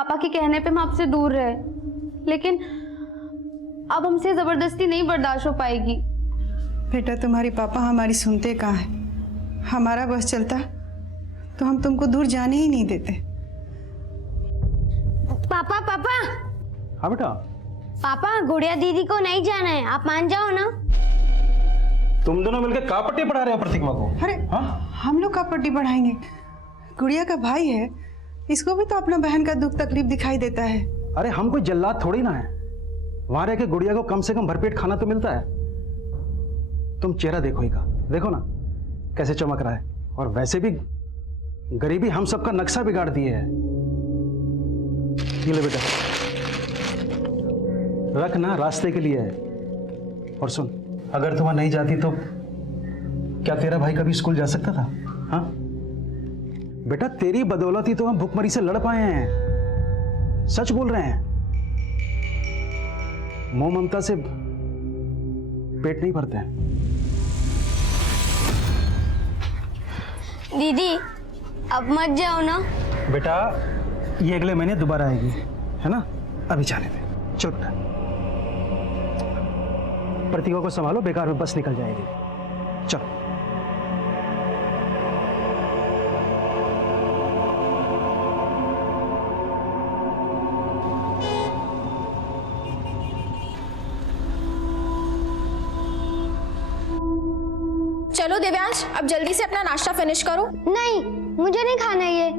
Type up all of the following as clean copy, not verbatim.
पापा के कहने पे हम आपसे दूर रहे, लेकिन अब हमसे जबरदस्ती नहीं बर्दाश्त हो पाएगी। बेटा तुम्हारी पापा हमारी सुनते कहाँ हैं? हमारा बस चलता तो हम तुमको दूर जाने ही नहीं देते। पापा पापा हाँ बेटा। पापा, गुड़िया दीदी को नहीं जाना है, आप मान जाओ ना। तुम दोनों मिलकर का पट्टी पढ़ा रहे हो प्रतिमा को? अरे हम लोग का पट्टी बढ़ाएंगे? गुड़िया का भाई है, इसको भी तो अपना बहन का दुख तकलीफ दिखाई देता है। अरे हम कोई जल्लाद थोड़ी ना है, वहां रह के गुड़िया को कम से कम भरपेट खाना तो मिलता है। तुम चेहरा देखो ही का, देखो ना कैसे चमक रहा है। और वैसे भी गरीबी हम सबका नक्शा बिगाड़ दिए है। ये ले बेटा, रख ना, रास्ते के लिए है। और सुन, अगर तुम नहीं जाती तो क्या तेरा भाई कभी स्कूल जा सकता था? हाँ बेटा, तेरी बदौलत ही तो हम भुखमरी से लड़ पाए हैं। सच बोल रहे हैं, मोह ममता से पेट नहीं भरते हैं। दीदी अब मत जाओ ना। बेटा ये अगले महीने दोबारा आएगी, है ना? अभी जाने दे, चल बेटा। प्रतिभा को संभालो, बेकार में बस निकल जाएगी। चल। चलो दिव्यांश, अब जल्दी से अपना नाश्ता फिनिश करो। नहीं, मुझे नहीं खाना ये,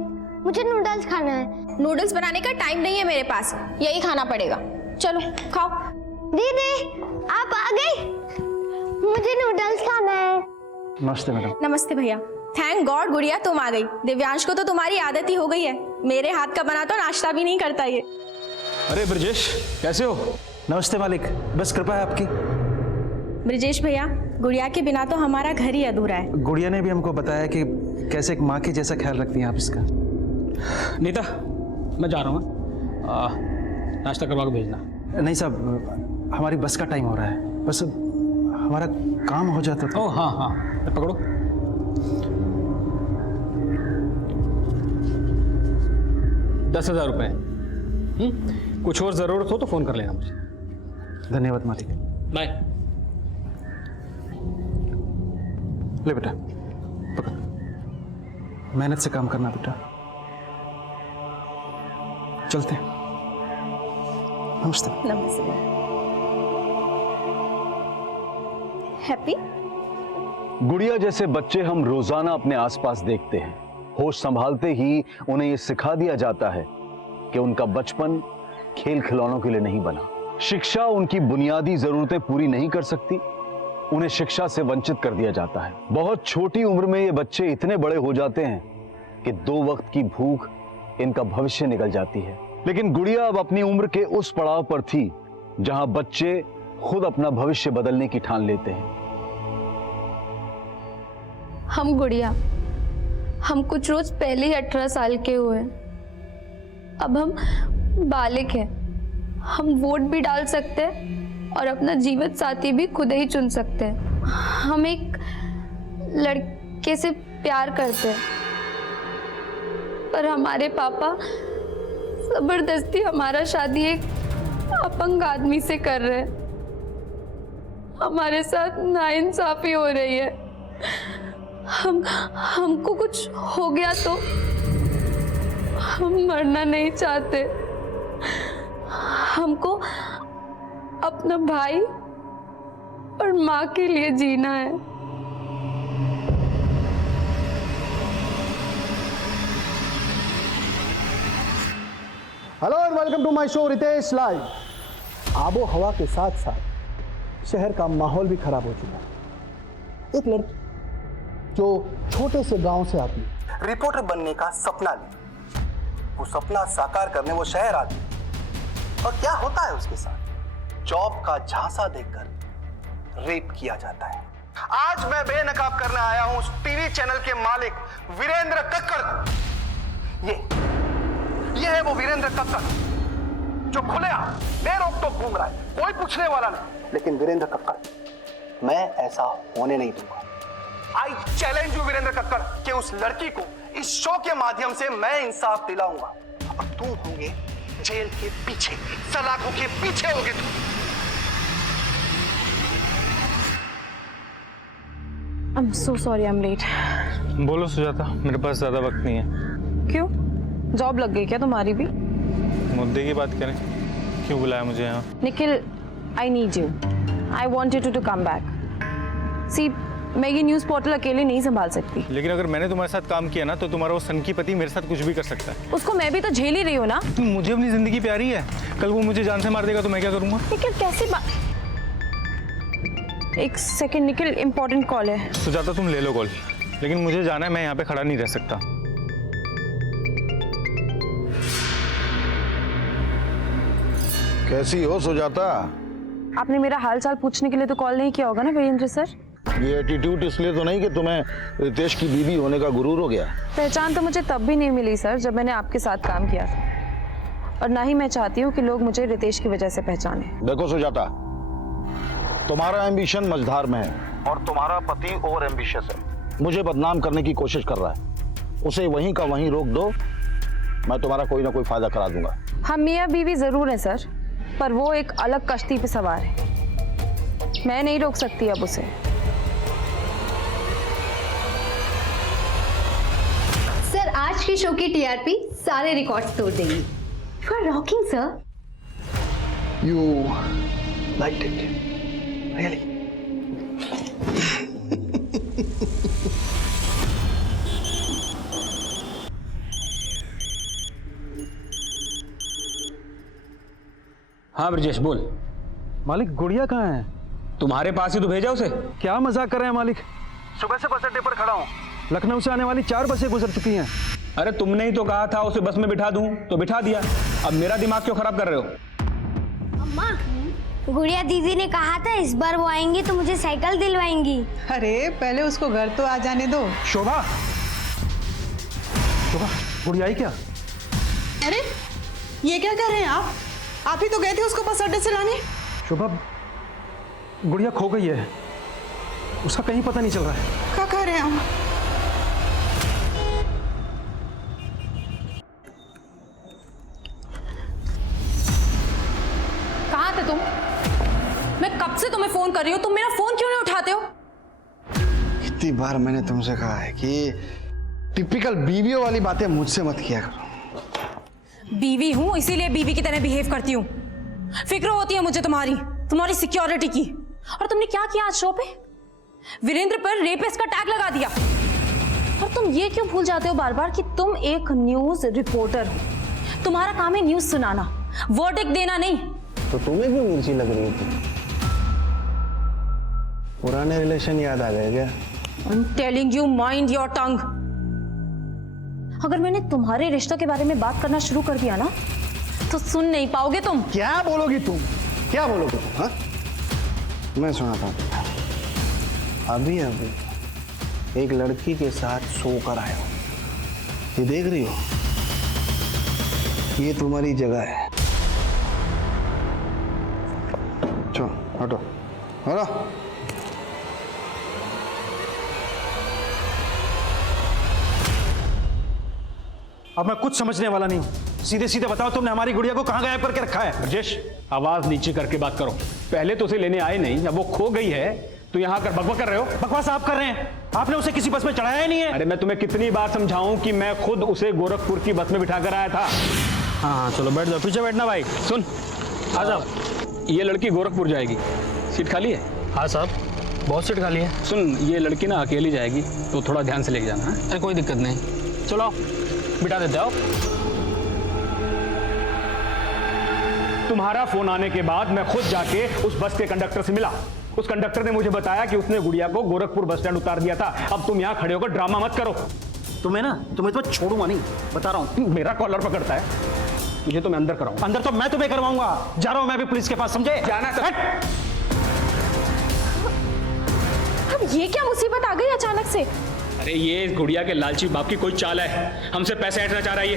मुझे नूडल्स खाना है। नूडल्स बनाने का टाइम नहीं है मेरे पास, यही खाना पड़ेगा। चलो खाओ। दीदी आप आ गई, मुझे नूडल्स खाना है। नमस्ते मैडम। नमस्ते भैया। थैंक गॉड गुड़िया तुम आ गई। दिव्यांश को तो तुम्हारी आदत ही हो गई है, मेरे हाथ का बना तो नाश्ता भी नहीं करता ये। अरे ब्रजेश, कैसे हो? नमस्ते मालिक, बस कृपा है आपकी। ब्रजेश भैया, गुड़िया के बिना तो हमारा घर ही अधूरा है। गुड़िया ने भी हमको बताया कि कैसे एक माँ के जैसा ख्याल रखती हैं आप इसका। नीता, मैं जा रहा हूँ, नाश्ता करवा के भेजना। नहीं साहब, हमारी बस का टाइम हो रहा है, बस हमारा काम हो जाता तो। ओह हाँ हाँ, पकड़ो। ₹10,000। कुछ और ज़रूरत हो तो फ़ोन कर लेना मुझे। धन्यवाद मालिक। बाय। ले बेटा, पकड़, मेहनत से काम करना बेटा। चलते हैं। नमस्ते। नमस्ते। हैप्पी। गुड़िया जैसे बच्चे हम रोजाना अपने आसपास देखते हैं। होश संभालते ही उन्हें यह सिखा दिया जाता है कि उनका बचपन खेल खिलौनों के लिए नहीं बना। शिक्षा उनकी बुनियादी जरूरतें पूरी नहीं कर सकती, उन्हें शिक्षा से वंचित कर दिया जाता है। बहुत छोटी उम्र में ये बच्चे इतने बड़े हो जाते हैं कि 2 वक्त की भूख इनका भविष्य निकल जाती है। लेकिन गुड़िया अब अपनी उम्र के उस पड़ाव पर थी जहां बच्चे खुद अपना भविष्य बदलने की ठान लेते हैं। हम गुड़िया, हम कुछ रोज पहले ही 18 साल के हुए। अब हम बालिग हैं, हम वोट भी डाल सकते हैं और अपना जीवन साथी भी खुद ही चुन सकते हैं। हम एक लड़के से प्यार करते हैं, पर हमारे पापा जबरदस्ती हमारा शादी एक अपंग आदमी से कर रहे हैं। हमारे साथ नाइंसाफी हो रही है। हमको कुछ हो गया तो हम मरना नहीं चाहते। हमको अपना भाई और माँ के लिए जीना है। Hello and welcome to my show Ritesh live. आबो हवा के साथ साथ शहर का माहौल भी खराब हो चुका है। एक लड़की जो छोटे से गांव से आती है, रिपोर्टर बनने का सपना ली, वो सपना साकार करने वो शहर आती है, और क्या होता है उसके साथ? जॉब का झांसा देकर रेप किया जाता है। आज मैं बेनकाब करने आया हूं उस टीवी चैनल के मालिक वीरेंद्र कक्कड़ को। ये है वो वीरेंद्र कक्कड़ जो खुलेआम बेरोक टोक घूम रहा है, कोई पूछने वाला नहीं। लेकिन वीरेंद्र कक्कड़, मैं ऐसा होने नहीं दूंगा। I challenge you Virendra Kakkar कि उस लड़की को इस शो के माध्यम से मैं इंसाफ दिलाऊंगा और तुम होंगे जेल के पीछे, सलाखों के पीछे होगे तुम। I'm so sorry, I'm late. बोलो सुजाता, मेरे पास ज़्यादा वक्त नहीं है। क्यों? जॉब लग गई क्या तुम्हारी भी? मुद्दे की बात करें, क्यों बुलाया मुझे यहाँ? Nikhil, I need you. I want you to come back. See, मैं ये न्यूज़ पोर्टल अकेले नहीं संभाल सकती। लेकिन अगर मैंने तुम्हारे साथ काम किया ना, तो तुम्हारा वो सनकी पति मेरे साथ कुछ भी कर सकता है। उसको मैं भी तो झेल ही रही हूँ ना। मुझे अपनी जिंदगी प्यारी है, कल वो मुझे जान से मार देगा तो मैं क्या करूँगा? निखिल कैसी बात? एक सेकंड निखिल, इम्पोर्टेंट कॉल है। सुजाता तुम ले लो कॉल, लेकिन मुझे जाना है, मैं यहाँ पे खड़ा नहीं रह सकता। कैसी हो सुजाता? आपने मेरा हाल चाल पूछने के लिए तो कॉल नहीं किया होगा ना वीरेंद्र सर? ये एटीट्यूड इसलिए तो नहीं कि तुम्हें रितेश की बीवी होने का गुरूर हो गया? पहचान तो मुझे तब भी नहीं मिली सर, जब मैंने आपके साथ काम किया था, और ना ही मैं चाहती हूँ कि लोग मुझे रितेश की वजह से पहचाने। देखो सुजाता, तुम्हारा एम्बिशन मझधार में है और तुम्हारा पति ओवर एम्बिशियस है। मुझे बदनाम करने की कोशिश कर रहा है, उसे वहीं का वहीं रोक दो, मैं तुम्हारा कोई ना कोई फायदा करा दूंगा। हम मियाँ बीवी जरूर हैं सर, पर वो एक अलग कश्ती पे सवार है, मैं नहीं रोक सकती अब उसे। सर, आज के शो की टीआरपी सारे रिकॉर्ड्स तोड़ देगी। You are rocking sir. You liked it really? हाँ ब्रजेश बोल। मालिक गुड़िया कहाँ है? तुम्हारे पास ही तो भेजा उसे। क्या मजाक कर रहे हैं मालिक? सुबह से बस अड्डे पर खड़ा हूँ, लखनऊ से आने वाली 4 बसें गुजर चुकी हैं। अरे तुमने ही तो कहा था उसे बस में बिठा दूं, तो बिठा दिया। अब मेरा दिमाग क्यों खराब कर रहे हो? अम्मा, गुड़िया दीदी ने कहा था इस बार वो आएंगी तो मुझे साइकिल दिलवाएंगी। अरे पहले उसको घर तो आ जाने दो। शोभा, शोभा, गुड़िया आई क्या? अरे ये क्या कर रहे हैं आप? आप ही तो गए थे उसको बस अड्डे से लाने। शोभा, गुड़िया खो गई है, उसका कहीं पता नहीं चल रहा है। क्या कह रहे हैं हम? कहाँ थे तुम? मैं कब से तुम्हें फोन कर रही हूँ, तुम मेरा फोन क्यों नहीं उठाते हो? कितनी बार मैंने तुमसे कहा है कि टिपिकल बीवियों वाली बातें मुझसे मत किया करो। बीवी हूँ, इसीलिए बीवी की तरह बिहेव करती हूँ। फिक्र होती है मुझे तुम्हारी सिक्योरिटी की। और तुमने क्या किया आज शो पे? वीरेंद्र पर रेपिस्ट का टैग लगा दिया। और तुम ये क्यों भूल जाते हो बार बार कि तुम एक न्यूज रिपोर्टर हो? तुम्हारा काम है न्यूज सुनाना, वर्डिक्ट देना नहीं। तो तुम्हें क्यों मिर्ची लग रही थी? पुराने रिलेशन याद आ गए क्या? I'm telling you, mind your tongue. अगर मैंने तुम्हारे रिश्तों के बारे में बात करना शुरू कर दिया ना, तो सुन नहीं पाओगे तुम। क्या बोलोगी तुम? क्या बोलोगे तुम? हाँ, मैं सुनाता हूँ। अभी एक लड़की के साथ सो कर आया हूँ, ये देख रही हो? ये तुम्हारी जगह है। चलो हटो, हटो। अब मैं कुछ समझने वाला नहीं हूँ। सीधे सीधे बताओ, तुमने हमारी गुड़िया को कहाँ गायब करके रखा है? ब्रजेश, आवाज नीचे करके बात करो। पहले तो उसे लेने आए नहीं, अब वो खो गई है तो यहाँ कर बकवास कर रहे हो। बकवास आप कर रहे हैं, आपने उसे किसी बस में चढ़ाया ही नहीं है। अरे मैं तुम्हें कितनी बार समझाऊं कि मैं खुद उसे गोरखपुर की बस में बिठा कर आया था। हाँ चलो बैठ जाओ, पीछे बैठना भाई। सुन, आ जाओ। ये लड़की गोरखपुर जाएगी, सीट खाली है? हाँ साहब, बहुत सीट खाली है। सुन, ये लड़की ना अकेली जाएगी, तो थोड़ा ध्यान से लेके जाना है। अरे कोई दिक्कत नहीं, चलो बिठा देते हो। तुम्हारा फोन आने के बाद मैं खुद जाके उस बस के कंडक्टर से मिला। उस कंडक्टर ने मुझे बताया कि उसने गुड़िया को गोरखपुर बस स्टैंड उतार दिया था। अब तुम यहाँ खड़े होकर ड्रामा मत करो। तुम्हें तो छोड़ूंगा नहीं, बता रहा हूँ। मेरा कॉलर पकड़ता है, तुझे तो मैं अंदर कराऊं। अंदर तो मैं तुम्हें करवाऊंगा। जा रहा हूं मैं भी पुलिस के पास, समझे? जाना है तो अब ये क्या मुसीबत आ गई अचानक से? अरे ये गुड़िया के लालची बाप की कोई चाल है, हमसे पैसे ऐंठना चाह रहा है ये।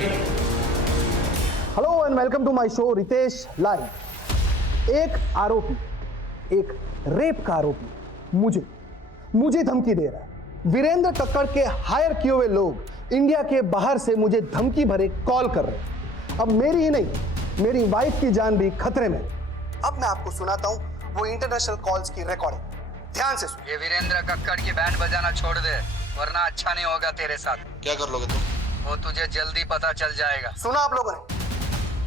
Hello and welcome to my show Ritesh live. एक आरोपी, एक रेप का आरोपी मुझे धमकी दे रहा है। वीरेंद्र कक्कड़ के हायर किए हुए लोग इंडिया के बाहर से मुझे धमकी भरे कॉल कर रहे हैं। अब मेरी ही नहीं, मेरी वाइफ की जान भी खतरे में। अब मैं आपको सुनाता हूँ वो इंटरनेशनल कॉल्स की रिकॉर्डिंग, ध्यान से सुन। ये वीरेंद्र कक्कड़ की बैंड बजाना छोड़ दे, वरना अच्छा नहीं होगा तेरे साथ। क्या कर लोगे तुम? वो तुझे जल्दी पता चल जाएगा। सुना आप लोगों ने?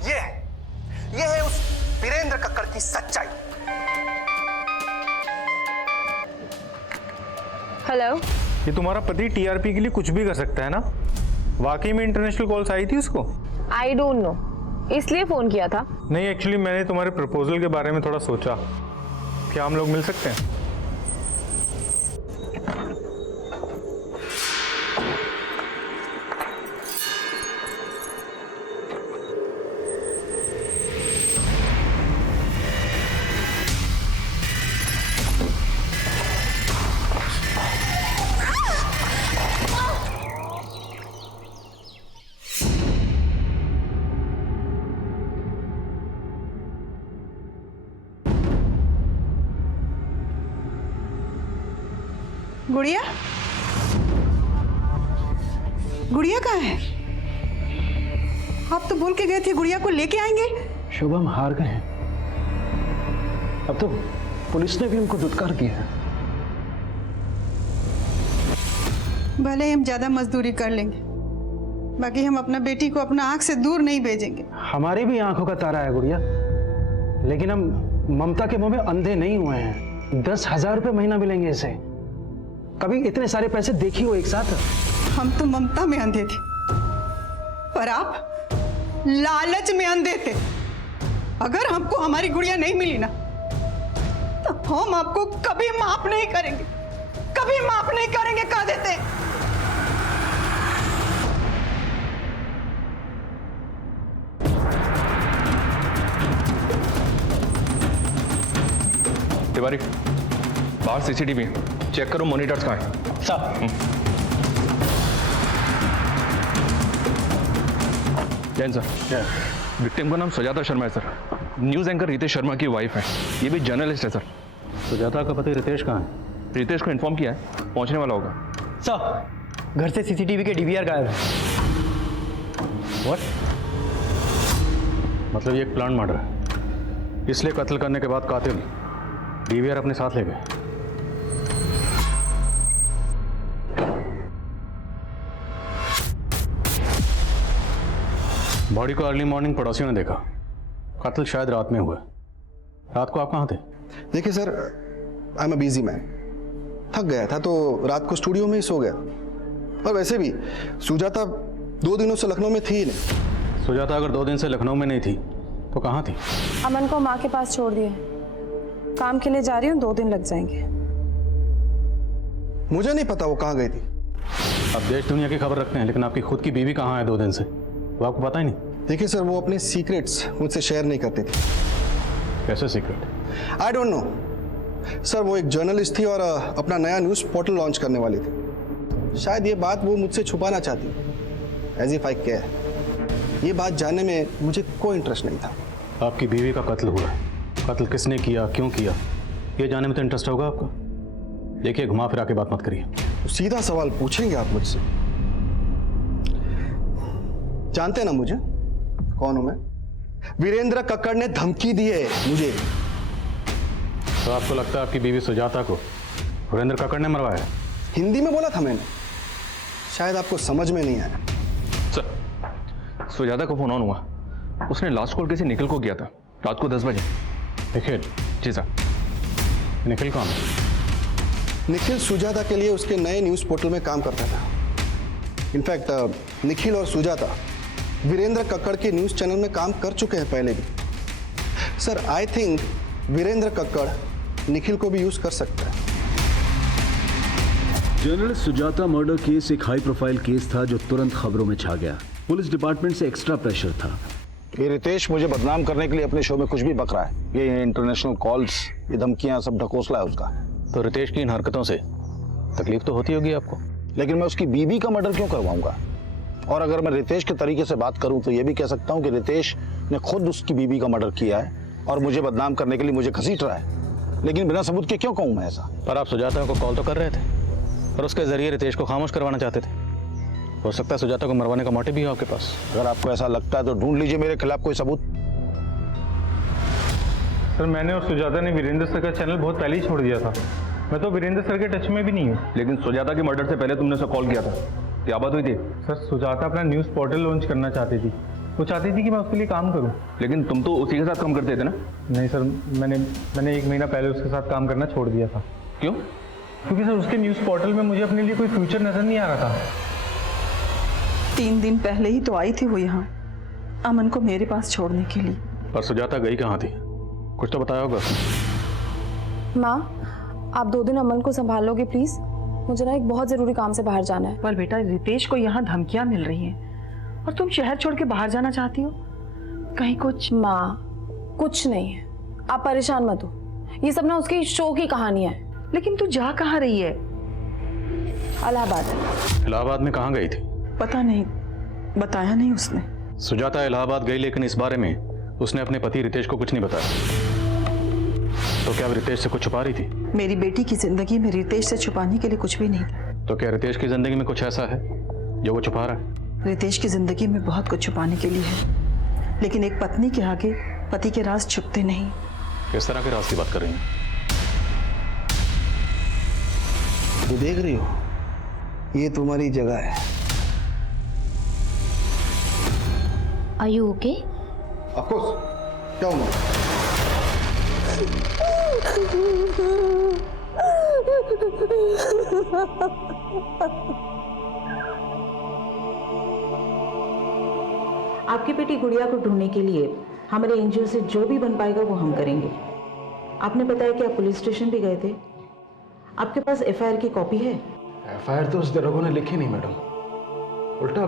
ये है उस वीरेंद्र कक्कड़ की सच्चाई। हेलो, ये तुम्हारा पति टीआरपी के लिए कुछ भी कर सकता है ना? वाकई में इंटरनेशनल कॉल्स आई थी उसको? आई डोंट नो, इसलिए फोन किया था। नहीं, एक्चुअली मैंने तुम्हारे प्रपोजल के बारे में थोड़ा सोचा। क्या हम लोग मिल सकते हैं? गुड़िया, गुड़िया कहाँ है? आप तो बोल के गए थे गुड़िया को लेके आएंगे। शुभम हार गए हैं। अब तो पुलिस ने भी उनको दुत्कार दिया है। भले ही हम ज्यादा मजदूरी कर लेंगे, बाकी हम अपना बेटी को अपना आंख से दूर नहीं भेजेंगे। हमारी भी आंखों का तारा है गुड़िया, लेकिन हम ममता के मुंह में अंधे नहीं हुए हैं। 10,000 रुपये महीना मिलेंगे इसे। कभी इतने सारे पैसे देखी हो एक साथ? हम तो ममता में अंधे थे, पर आप लालच में अंधे थे। अगर हमको हमारी गुड़िया नहीं मिली ना, तो हम आपको कभी माफ नहीं करेंगे, कभी माफ नहीं करेंगे, कह देते हैं। तिवारी, बाहर सीसीटीवी चेक करो, मॉनिटर्स कहाँ हैं? सर। जैन सर, विक्टिम का नाम सुजाता शर्मा है sir. News anchor Ritesh Sharma की वाइफ है। ये भी जर्नलिस्ट है सर। सुजाता का पति रितेश कहाँ है? रितेश को इन्फॉर्म किया है, पहुंचने वाला होगा। सर, घर से सीसीटीवी के डीवीआर गायब है। What? मतलब ये एक प्लान मर्डर है, इसलिए कत्ल करने के बाद कातिल डीवीआर अपने साथ ले गए। बॉडी को अर्ली मॉर्निंग पड़ोसियों ने देखा। कत्ल शायद रात में हुआ। रात को आप कहाँ थे? देखिए sir, I am a busy man. थक गया था तो रात को स्टूडियो में ही सो गया। और वैसे भी सुजाता 2 दिनों से लखनऊ में थी ही नहीं। सुजाता अगर 2 दिन से लखनऊ में नहीं थी तो कहाँ थी? अमन को माँ के पास छोड़ दिया। काम के लिए जा रही हूँ, 2 दिन लग जाएंगे। मुझे नहीं पता वो कहाँ गई थी। अब देश दुनिया की खबर रखते हैं, लेकिन आपकी खुद की बीवी कहाँ है 2 दिन से, वो आपको पता ही नहीं? देखिए सर, वो अपने सीक्रेट्स मुझसे शेयर नहीं करती थी। कैसे secret? I don't know sir. वो एक जर्नलिस्ट थी और अपना नया न्यूज़ पोर्टल लॉन्च करने वाली थी। शायद ये बात वो मुझसे छुपाना चाहती, एज इफ आई केयर। ये बात जानने में मुझे कोई इंटरेस्ट नहीं था। आपकी बीवी का कत्ल हुआ है, कत्ल किसने किया, क्यों किया, ये जानने में तो इंटरेस्ट होगा आपको। देखिए, घुमा फिरा के बात मत करिए। तो सीधा सवाल पूछेंगे आप मुझसे? जानते ना मुझे कौन हूं मैं? वीरेंद्र कक्कड़ ने धमकी दी है मुझे। तो आपको लगता है आपकी बीवी सुजाता को वीरेंद्र कक्कड़ ने मरवाया? हिंदी में बोला था मैंने, शायद आपको समझ में नहीं आया। सर, सुजाता को फोन ऑन हुआ। उसने लास्ट कॉल किसी निखिल को किया था रात को 10 बजे। निखिल? जी सर। निखिल कौन? निखिल सुजाता के लिए उसके नए न्यूज़ पोर्टल में काम करता था। इनफैक्ट निखिल और सुजाता वीरेंद्र कक्कड़ के न्यूज़ चैनल में काम कर चुके हैं पहले भी। Sir, I think Virendra Kakkar Nikhil को भी यूज़ कर सकता है। जर्नलिस्ट सुजाता मर्डर केस एक हाई प्रोफाइल केस था जो तुरंत खबरों में छा गया। पुलिस डिपार्टमेंट से एक्स्ट्रा प्रेशर था। ये रितेश मुझे बदनाम करने के लिए अपने शो में कुछ भी बक रहा है। ये इंटरनेशनल कॉल्स, ये धमकियां, सब ढकोसला है उसका। तो रितेश की इन हरकतों से तकलीफ तो होती होगी आपको, लेकिन मैं उसकी बीवी का मर्डर क्यों करवाऊंगा? और अगर मैं रितेश के तरीके से बात करूं तो ये भी कह सकता हूं कि रितेश ने खुद उसकी बीवी का मर्डर किया है और मुझे बदनाम करने के लिए मुझे घसीट रहा है। लेकिन बिना सबूत के क्यों कहूं मैं ऐसा? पर आप सुजाता को कॉल तो कर रहे थे और उसके जरिए रितेश को खामोश करवाना चाहते थे। हो सकता है सुजाता को मरवाने का मोटिव भी हो आपके पास। अगर आपको ऐसा लगता है तो ढूंढ लीजिए मेरे खिलाफ कोई सबूत। सर मैंने और सुजाता ने वीरेंद्र सर का चैनल बहुत पहले ही छोड़ दिया था। मैं तो वीरेंद्र सर के टच में भी नहीं हूँ। लेकिन सुजाता के मर्डर से पहले तुमने उसे कॉल किया था, क्या बात हुई थी? सर सुजाता अपना न्यूज़ पोर्टल लॉन्च करना चाहती थी। वो चाहती थी कि मैं उसके लिए काम करूं। लेकिन तुम तो उसी के साथ काम करते थे ना? नहीं सर, मैंने 1 महीना पहले उसके साथ काम करना छोड़ दिया था। क्यों? क्योंकि सर उसके न्यूज़ पोर्टल में मुझे अपने लिए कोई फ्यूचर नजर नहीं आ रहा था। 3 दिन पहले ही तो आई थी वो यहाँ अमन को मेरे पास छोड़ने के लिए। और सुजाता गई कहाँ थी? कुछ तो बताया होगा। माँ, आप 2 दिन अमन को संभालोगे प्लीज? मुझे ना एक बहुत जरूरी काम से बाहर जाना है। पर बेटा रितेश को यहाँ धमकियां मिल रही हैं और तुम शहर छोड़ के बाहर जाना चाहती हो, कहीं कुछ? माँ, कुछ नहीं है, आप परेशान मत हो। ये सब ना उसकी शो की कहानियां है। लेकिन तू जा कहाँ रही है? इलाहाबाद। इलाहाबाद में कहाँ गई थी? पता नहीं, बताया नहीं उसने। सुजाता इलाहाबाद गई, लेकिन इस बारे में उसने अपने पति रितेश को कुछ नहीं बताया। तो क्या रितेश से कुछ छुपा रही थी? मेरी बेटी की जिंदगी में रितेश से छुपाने के लिए कुछ भी नहीं था। तो क्या रितेश की जिंदगी में कुछ ऐसा है जो वो छुपा रहा है? रितेश की जिंदगी में बहुत कुछ छुपाने के लिए है, लेकिन एक पत्नी के आगे पति के राज छुपते नहीं। किस तरह के राज की बात कर रही हैं? ये देख रही हो, ये तुम्हारी जगह है। Are you okay? Of course, क्या हुआ? आपकी बेटी गुड़िया को ढूंढने के लिए हमारे एनजीओ से जो भी बन पाएगा वो हम करेंगे। आपने बताया कि आप पुलिस स्टेशन भी गए थे। आपके पास एफआईआर की कॉपी है? एफआईआर तो उस दरोगा ने लिखी नहीं मैडम, उल्टा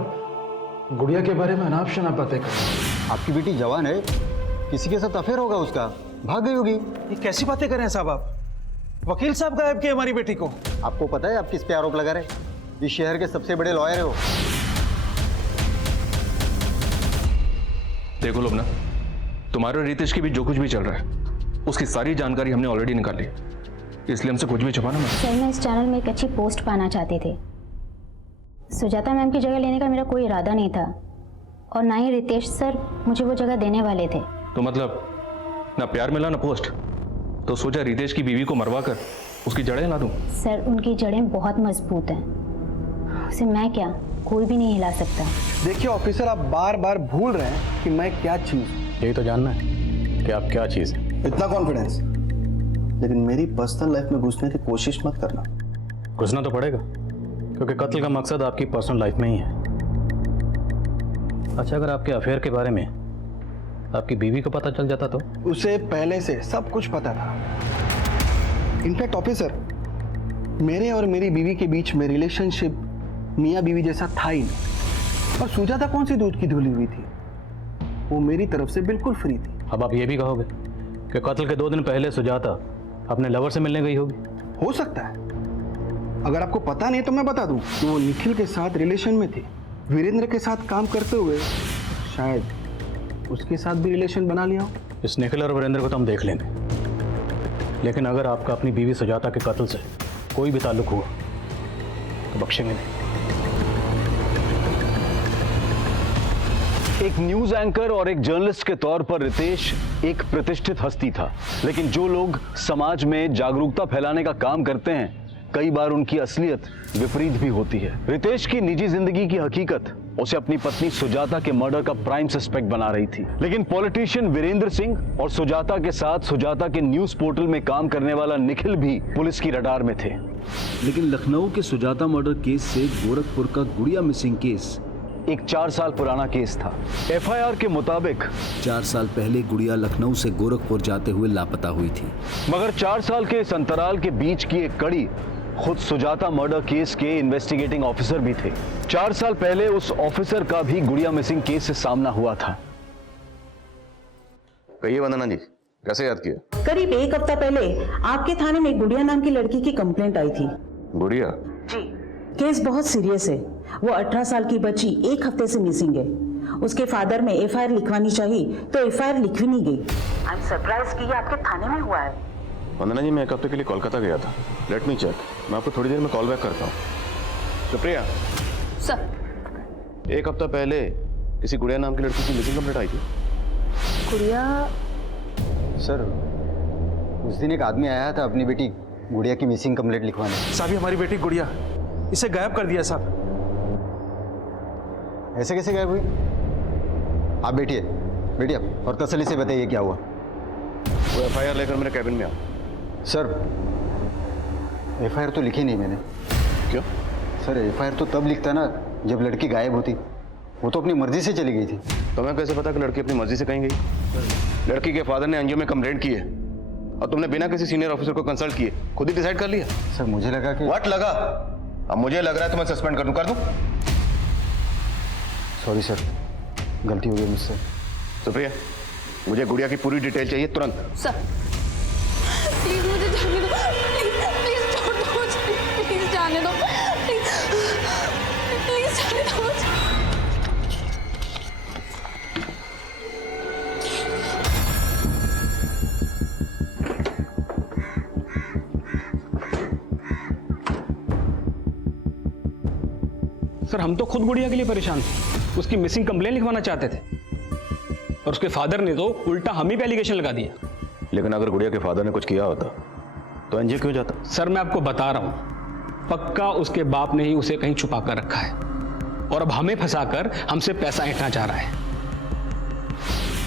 गुड़िया के बारे में अनाप शनाप बातें कर। आपकी बेटी जवान है, किसी के साथ अफेयर होगा उसका, भाग गई होगी। ये कैसी बातें कर रहे हैं साहब आप? वकील साहब गायब किए हमारी बेटी को। आपको पता है आप किस पे आरोप लगा रहे? इस शहर के सबसे बड़े लॉयर हो। देखो लोबना, तुम्हारे और रितेश की भी जो कुछ भी चल रहा है उसकी सारी जानकारी हमने ऑलरेडी निकाली, इसलिए हमसे कुछ भी छुपाना मत। सर, मैं इस चैनल में एक अच्छी पोस्ट पाना चाहती थी। सुजाता मैम की जगह लेने का मेरा कोई इरादा नहीं था और ना ही रितेश सर मुझे वो जगह देने वाले थे। तो मतलब ना प्यार मिला ना पोस्ट, तो सोचा रितेश की बीवी को मरवा कर उसकी जड़ें हिला दूं? सर, उनकी जड़ें बहुत मजबूत हैं, उसे मैं क्या कोई भी नहीं हिला सकता। देखिए ऑफिसर, आप बार बार भूल रहे हैं कि मैं क्या चीज हूं। यही तो जानना है कि आप क्या चीज है। इतना कॉन्फिडेंस, लेकिन मेरी पर्सनल लाइफ में घुसने की कोशिश मत करना। घुसना तो पड़ेगा, क्योंकि कत्ल का मकसद आपकी पर्सनल लाइफ में ही है। अच्छा, अगर आपके अफेयर के बारे में आपकी बीवी को पता चल जाता तो? उसे पहले से सब कुछ पता था। इनफैक्ट ऑफिसर, मेरे और मेरी बीवी के बीच में रिलेशनशिप मियाँ बीवी जैसा था ही नहीं। और सुजाता कौन सी दूध की धुली हुई थी, वो मेरी तरफ से बिल्कुल फ्री थी। अब आप ये भी कहोगे कि कत्ल के 2 दिन पहले सुजाता अपने लवर से मिलने गई होगी? हो सकता है। अगर आपको पता नहीं तो मैं बता दूं कि वो निखिल के साथ रिलेशन में थी। वीरेंद्र के साथ काम करते हुए शायद उसके साथ भी रिलेशन बना लिया हो। इस निखिल और वीरेंद्र को तो हम देख लेंगे, लेकिन अगर आपका अपनी बीवी सुजाता के कत्ल से कोई भी ताल्लुक हुआ तो बख्शेंगे नहीं। एक न्यूज एंकर और एक जर्नलिस्ट के तौर पर रितेश एक प्रतिष्ठित हस्ती था, लेकिन जो लोग समाज में जागरूकता फैलाने का काम करते हैं कई बार उनकी असलियत विपरीत भी होती है। रितेश की निजी जिंदगी की हकीकत उसे अपनी पत्नी सुजाता के मर्डर का प्राइम सस्पेक्ट बना रही थी, लेकिन पॉलिटिशियन वीरेंद्र सिंह और सुजाता के साथ सुजाता के न्यूज पोर्टल में काम करने वाला निखिल भी पुलिस की रडार में थे। लेकिन लखनऊ के सुजाता मर्डर केस से गोरखपुर का गुड़िया मिसिंग केस एक 4 साल पुराना केस था। एफआईआर के मुताबिक 4 साल पहले गुड़िया लखनऊ से गोरखपुर जाते हुए लापता हुई थी, मगर 4 साल के इस अंतराल के बीच की एक कड़ी खुद सुजाता मर्डर केस के इन्वेस्टिगेटिंग ऑफिसर भी थे। 4 साल पहले उस ऑफिसर का भी गुड़िया मिसिंग केस से सामना हुआ था। कहिए वंदना जी, कैसे याद किया? करीब 1 हफ्ता पहले आपके थाने में गुड़िया नाम की लड़की की कंप्लेंट आई थी। गुड़िया? जी। केस बहुत सीरियस है। वो 18 साल की बच्ची 1 हफ्ते से मिसिंग है। उसके फादर में एफआईआर लिखवानी चाहिए तो एफआईआर लिखवी नहीं गई। आई एम सरप्राइज कि ये आपके थाने में हुआ है। वंदना जी, मैं 1 हफ्ते के लिए कोलकाता गया था। लेट मी चेक, मैं आपको थोड़ी देर में कॉल बैक करता हूँ। सुप्रिया सर, 1 हफ्ता पहले किसी गुड़िया नाम की लड़की की मिसिंग कंप्लेंट आई थी। गुड़िया? सर उस दिन एक आदमी आया था अपनी बेटी गुड़िया की मिसिंग कंप्लेंट लिखवाने। साहब, ये हमारी बेटी गुड़िया, इसे गायब कर दिया साहब। ऐसे कैसे गायब हुई? आप बैठिए बैठिए और तसल्ली से बताइए क्या हुआ। वो FIR लेकर मेरे कैबिन में आओ। सर, FIR तो लिखी नहीं मैंने। क्यों? सर, FIR तो तब लिखता ना जब लड़की गायब होती। वो तो अपनी मर्जी से चली गई थी। तुम्हें कैसे पता कि लड़की अपनी मर्जी से कहीं गई? लड़की के फादर ने एनजीओ में कंप्लेंट की है और तुमने बिना किसी सीनियर ऑफिसर को कंसल्ट किए खुद ही डिसाइड कर लिया? सर, मुझे लगा कि व्हाट लगा? अब मुझे लग रहा है तो मैं सस्पेंड कर दूं। सॉरी सर, गलती हो गई मुझसे। सुप्रिया, मुझे गुड़िया की पूरी डिटेल चाहिए तुरंत। सर प्लीज मुझे जाने दो, प्लीज छोड़ दो मुझे, प्लीज जाने दो, प्लीज जाने दो मुझे। सर, हम तो खुद गुड़िया के लिए परेशान थे, उसकी मिसिंग कंप्लेन लिखवाना चाहते थे और उसके फादर ने तो उल्टा हम ही पे एलिगेशन लगा दिया। लेकिन अगर गुड़िया के फादर ने कुछ किया होता तो एनजीओ क्यों जाता? सर, मैं आपको बता रहा हूं, पक्का उसके बाप ने ही उसे कहीं छुपा कर रखा है और अब हमें फंसाकर हमसे पैसा ऐंठना चाह रहा है।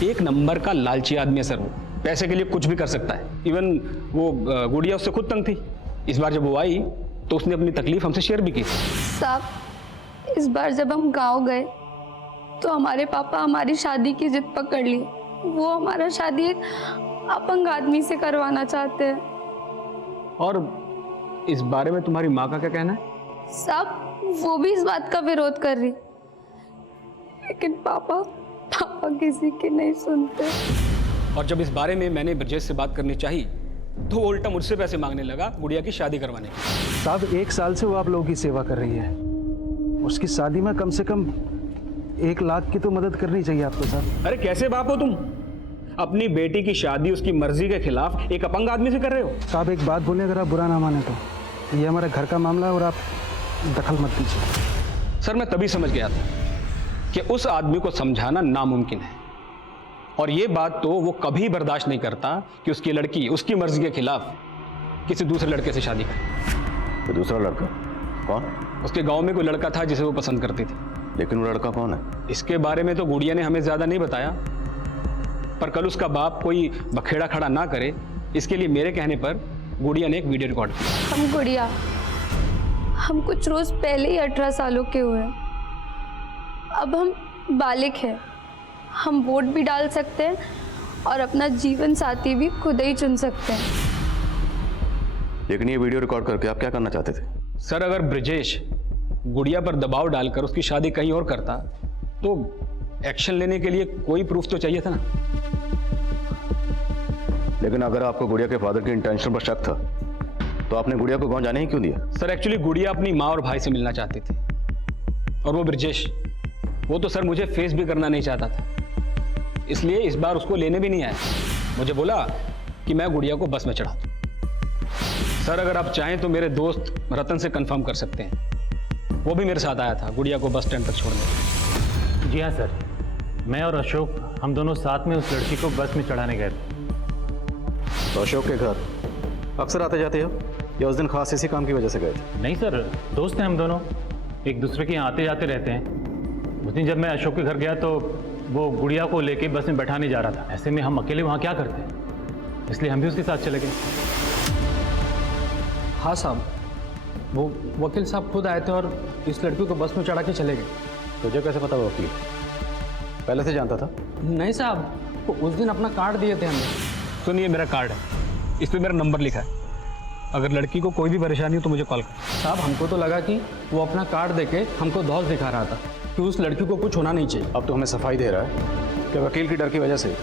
एक नंबर का लालची आदमी है सर, वो पैसे के लिए कुछ भी कर सकता है। इवन वो गुड़िया उससे खुद तंग थी। इस बार जब वो आई तो उसने अपनी तकलीफ हमसे शेयर भी की। साहब, इस बार जब हम गांव गए तो हमारे पापा हमारी शादी की जिद पकड़ ली। वो हमारा शादी एक अपंग आदमी से करवाना चाहते हैं। और इस बारे में तुम्हारी माँ का क्या कहना है? साहब, वो भी इस बात का विरोध कर रही, लेकिन पापा किसी की नहीं सुनते। और जब इस बारे में मैंने ब्रजेश से बात करनी चाहिए तो वो उल्टा मुझसे पैसे मांगने लगा गुड़िया की शादी करवाने की। साहब, 1 साल से वो आप लोगों की सेवा कर रही है, उसकी शादी में कम से कम 1 लाख की तो मदद करनी चाहिए आपको साहब। अरे कैसे बाप हो तुम? अपनी बेटी की शादी उसकी मर्जी के खिलाफ एक अपंग आदमी से कर रहे हो। साहब, एक बात बोले, अगर आप बुरा ना माने तो ये हमारा घर का मामला है और आप दखल मत दीजिए। सर, मैं तभी समझ गया था कि उस आदमी को समझाना नामुमकिन है और ये बात तो वो कभी बर्दाश्त नहीं करता कि उसकी लड़की उसकी मर्जी के खिलाफ किसी दूसरे लड़के से शादी करे। तो दूसरा लड़का कौन? उसके गांव में कोई लड़का था जिसे वो पसंद करती थी। लेकिन वो लड़का कौन है? इसके बारे में तो गुड़िया ने हमें ज्यादा नहीं बताया, पर कल उसका बाप कोई बखेड़ा खड़ा ना करे इसके लिए मेरे कहने पर गुड़िया ने एक वीडियो रिकॉर्ड किया। हम कुछ रोज पहले ही 18 सालों के हुए। अब हम बालिग हैं, हम वोट भी डाल सकते हैं और अपना जीवन साथी भी खुद ही चुन सकते हैं। लेकिन ये वीडियो रिकॉर्ड करके आप क्या करना चाहते थे? सर, अगर ब्रजेश गुड़िया पर दबाव डालकर उसकी शादी कहीं और करता तो एक्शन लेने के लिए कोई प्रूफ तो चाहिए था ना। लेकिन अगर आपको गुड़िया के फादर के इंटेंशन पर शक था तो आपने गुड़िया को गांव जाने ही क्यों दिया? सर, एक्चुअली गुड़िया अपनी माँ और भाई से मिलना चाहती थी और वो ब्रजेश, वो तो सर मुझे फेस भी करना नहीं चाहता था, इसलिए इस बार उसको लेने भी नहीं आया। मुझे बोला कि मैं गुड़िया को बस में चढ़ा दूं। सर, अगर आप चाहें तो मेरे दोस्त रतन से कंफर्म कर सकते हैं, वो भी मेरे साथ आया था गुड़िया को बस स्टैंड तक छोड़ने। जी हाँ सर, मैं और अशोक हम दोनों साथ में उस लड़की को बस में चढ़ाने गए थे। तो अशोक के घर अक्सर आते जाते हो या उस दिन खास इसी काम की वजह से गए थे? नहीं सर, दोस्त हैं हम दोनों, एक दूसरे के यहाँ आते जाते रहते हैं। उस दिन जब मैं अशोक के घर गया तो वो गुड़िया को लेके बस में बैठा नहीं जा रहा था। ऐसे में हम अकेले वहाँ क्या करते, इसलिए हम भी उसके साथ चले गए। हाँ साहब, वो वकील साहब खुद आए थे और इस लड़की को बस में चढ़ा के चले गए। तुझे कैसे पता वो वकील पहले से जानता था? नहीं साहब, वो उस दिन अपना कार्ड दिए थे हमें। सुनिए, मेरा कार्ड है, इस पर मेरा नंबर लिखा है, अगर लड़की को कोई भी परेशानी हो तो मुझे कॉल कर। साहब, हमको तो लगा कि वो अपना कार्ड देके हमको धौस दिखा रहा था कि उस लड़की को कुछ होना नहीं चाहिए। अब तो हमें सफाई दे रहा है कि वकील की डर की वजह से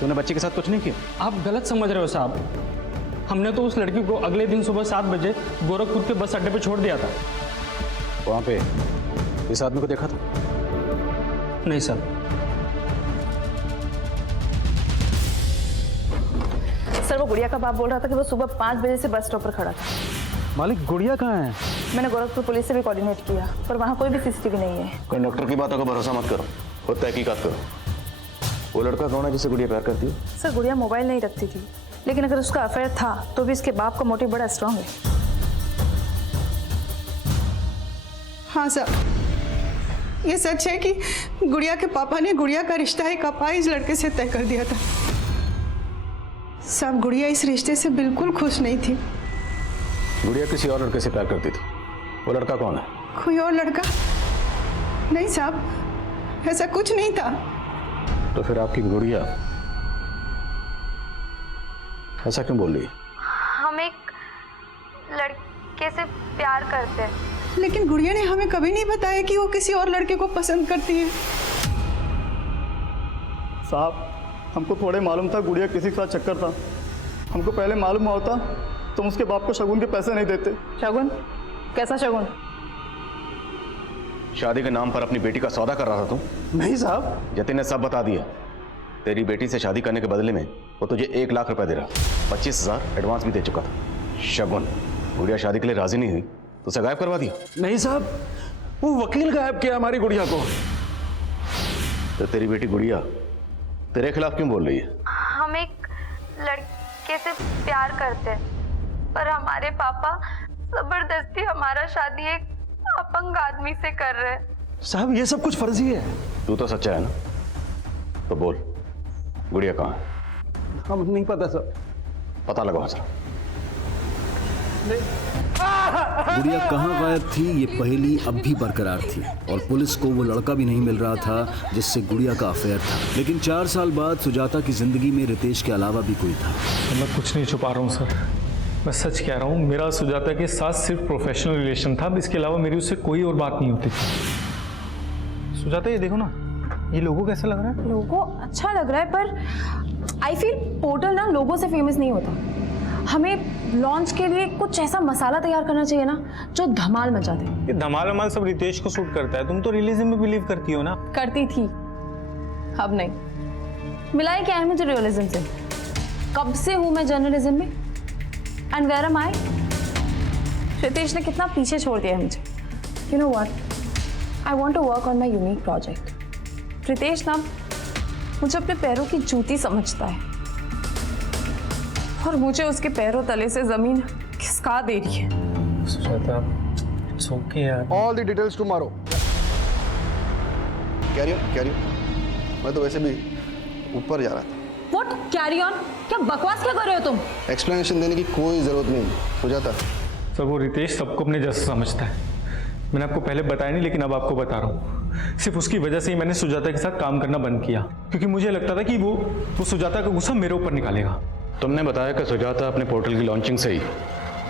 तूने बच्ची के साथ कुछ नहीं किया। आप गलत समझ रहे हो साहब, हमने तो उस लड़की को अगले दिन सुबह 7 बजे गोरखपुर के बस अड्डे पे छोड़ दिया था। वहाँ पे इस आदमी को देखा था? नहीं सर। सर, वो गुड़िया का बाप बोल रहा था कि वो सुबह 5 बजे से बस स्टॉप पर खड़ा था। मालिक, गुड़िया कहाँ है? मैंने गोरखपुर पुलिस से भी कोऑर्डिनेट किया, पर वहाँ कोई भी CCTV नहीं है। कंडक्टर की बातों का भरोसा मत करो, खुद तहकीकात करो। वो लड़का कौन है जिससे गुड़िया प्यार करती है? सर, गुड़िया मोबाइल नहीं रखती थी, लेकिन अगर उसका अफेयर था तो भी इसके बाप का मोटिव बड़ा स्ट्रांग है। हाँ साहब, ये सच है कि गुड़िया के पापा ने गुड़िया का रिश्ता एक अपाहिज लड़के से तय कर दिया था। साहब, गुड़िया इस रिश्ते से बिल्कुल खुश नहीं थी। गुड़िया किसी और लड़के से प्यार करती थी। वो लड़का कौन है? कोई और लड़का? नहीं साहब, ऐसा कुछ नहीं था। तो फिर आपकी गुड़िया ऐसा क्यों बोल रही है? हम एक लड़के से प्यार करते हैं। लेकिन गुड़िया ने हमें कभी नहीं बताया कि वो किसी और लड़के को पसंद करती है। साहब, हमको थोड़े मालूम था गुड़िया किसी के साथ चक्कर था। हमको पहले मालूम होता तुम उसके बाप को शगुन के पैसे नहीं देते। शगुन? कैसा शगुन? शादी के नाम पर अपनी बेटी का सौदा कर रहा था तुम? नहीं साहब। जतिन ने सब बता दिया। तेरी बेटी से शादी करने के बदले में वो तुझे 1 लाख रुपए दे रहा, 25,000 एडवांस भी दे चुका था। शगुन, गुड़िया शादी के लिए राजी नहीं हुई तो उसे गायब करवा दिया। नहीं साहब, वो वकील गायब किया हमारी गुड़िया को। तो तेरी बेटी गुड़िया तेरे खिलाफ क्यों बोल रही है? हम एक लड़के से प्यार करते हैं, पर हमारे पापा जबरदस्ती हमारा शादी एक अपंग आदमी से कर रहे हैं। साहब, ये सब कुछ फर्जी है। तू तो सच्चा है ना? तो बोल, गुड़िया कहाँ है? हम नहीं पता सर। पता लगाओ जरा। गुड़िया कहाँ गायब थी, ये पहेली अब भी बरकरार थी और पुलिस को वो लड़का भी नहीं मिल रहा था जिससे गुड़िया का अफेयर था। लेकिन 4 साल बाद सुजाता की जिंदगी में रितेश के अलावा भी कोई था। मैं कुछ नहीं छुपा रहा हूँ सर, मैं सच कह रहा हूँ। मेरा सुजाता के साथ सिर्फ प्रोफेशनल रिलेशन था, इसके अलावा मेरी उससे कोई और बात नहीं होती थी। सुजाता, ये देखो ना, ये लोगो कैसा लग रहा है? लोगो अच्छा लग रहा है, पर आई फील पोर्टल ना लोगों से फेमस नहीं होता। हमें लॉन्च के लिए कुछ ऐसा मसाला तैयार करना चाहिए ना जो धमाल मचा दे। ये धमाल वमाल सब रितेश को सूट करता है। तुम तो रियलिज्म में बिलीव करती हो ना? करती थी, अब नहीं। मिला है क्या है मुझे रियलिज्म से? कब से हूं मैं जर्नलिज्म में? And where am I? Ritesh ने कितना पीछे छोड़ दिया है मुझे। You know what, I want to work on my unique project. Ritesh ना मुझे अपने पैरों की जूती समझता है और मुझे उसके पैरों तले से जमीन खिसका दे रही है। सुजाता, इट्स ओके यार। All the details tomorrow. Carry मैं तो वैसे भी ऊपर जा रहा था। What carry on? क्या बकवास क्या कर रहे हो तुम? एक्सप्लेनेशन देने की कोई जरूरत नहीं सुजाता। सर, वो रितेश सबको अपने जैसा समझता है। मैंने आपको पहले बताया नहीं, लेकिन अब आपको बता रहा हूँ। सिर्फ उसकी वजह से ही मैंने सुजाता के साथ काम करना बंद किया, क्योंकि मुझे लगता था कि वो सुजाता का गुस्सा मेरे ऊपर निकालेगा। तुमने बताया कि सुजाता अपने पोर्टल की लॉन्चिंग से ही